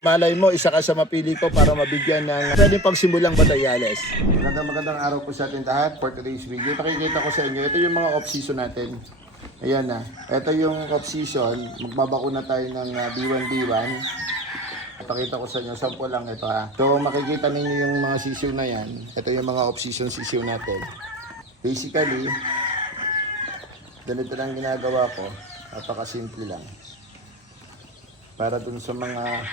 Malay mo, isa ka sa mapili ko para mabigyan ng pwedeng pagsimulang Batayales. Magandang araw po sa ating lahat for today's video. Pakikita ko sa inyo, ito yung mga off-season natin. Ayan na. Ito yung off-season. Magbabakuna tayo ng B1B1. Pakita ko sa inyo, sample lang ito ha. So makikita ninyo yung mga sisiw na yan. Ito yung mga off-season sisiw natin. Basically, ganito lang ginagawa ko. Napakasimple lang. Para dun sa mga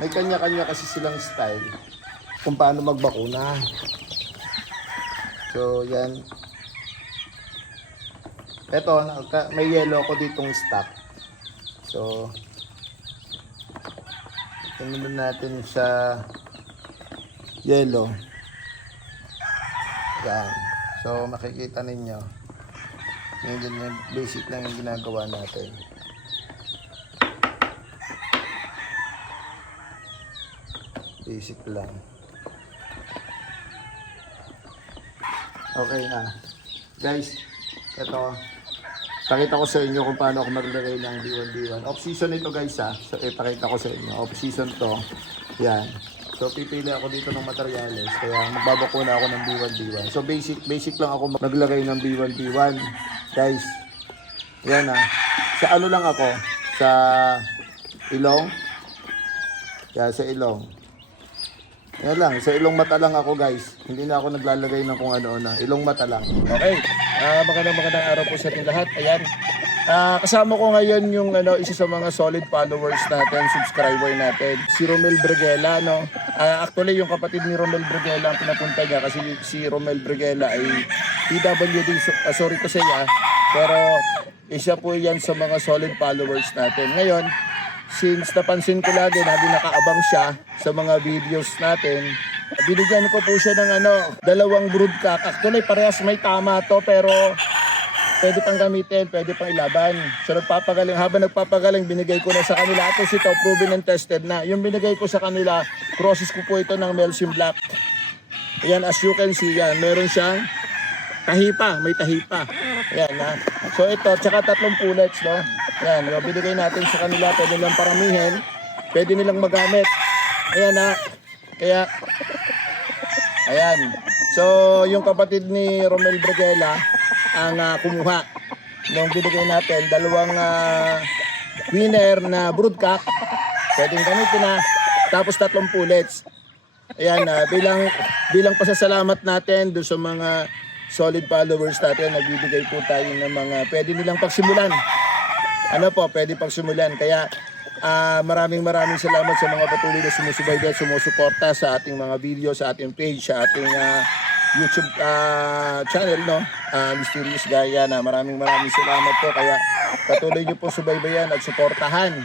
may kanya-kanya kasi silang style kung paano magbakuna. So, yan. Ito, may yellow ko ditong stock. So, tingnan natin sa yellow. Yan. So, makikita ninyo. Yan yung basic lang yung ginagawa natin. Basic lang. Okay na. Guys, ito. Pakita ko sa inyo kung paano ako maglagay ng B1B1. Off-season ito guys ha. So, ipakita ko sa inyo. Off-season to. Yan. So, pipili ako dito ng materyales. Kaya magbabakuna ako ng B1B1. So, basic lang ako maglagay ng B1B1. Guys, yan ha. Sa ano lang ako? Sa ilong. Yan, sa ilong. Yan lang, sa ilong mata lang ako guys. Hindi na ako naglalagay ng kung ano na. Ilong mata lang. Okay. Magandang araw po sa ating lahat. Ayan. Kasama ko ngayon yung isa sa mga solid followers natin, subscriber natin, si Romel Briguela, no. Actually yung kapatid ni Romel Briguela ang pinapunta niya kasi si Romel Briguela ay PWD, sorry to say pero isa po yan sa mga solid followers natin. Ngayon, since napansin ko lagi nakaabang siya sa mga videos natin, binigyan ko po siya ng dalawang broodcock. Actually parehas may tama to pero pwede pang gamitin, pwede pang ilaban. So nagpapagaling, habang nagpapagaling binigay ko na sa kanila. At ito proven and tested na. Yung binigay ko sa kanila, process ko po ito ng Melsim Black. Ayan, as you can see yan, meron siyang tahipa, may tahipa. Ayan na. So ito, tsaka 3 pullets, no? Ayan, yung binigay natin sa kanila, pwede nilang paramihin, pwede nilang magamit. Ayan na. Kaya, ayan. So, yung kapatid ni Romel Briguela ang kumuha nung binigay natin, dalawang winner na broodcock, pwedeng gamitin na, tapos 3 pullets. Ayan, bilang pasasalamat natin doon sa mga solid followers natin, nagbibigay po tayo ng mga pwede nilang pagsimulan. Pwede pagsimulan. Kaya maraming salamat sa mga patuloy na sumusubaybay at sumusuporta sa ating mga video, sa ating page, sa ating YouTube channel, no? Mysterious Guyana. Maraming salamat po. Kaya patuloy nyo po subaybayan at suportahan.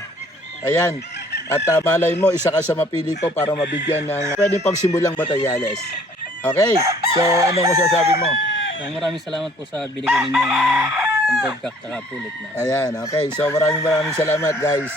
Ayan. At malay mo, isa ka sa mapili ko para mabigyan ng pwedeng pagsimulang Batayales. Okay? So, anong masasabi mo? Maraming salamat po sa binigay ninyong broodcock at pullet na. Ayan, okay. So maraming salamat guys.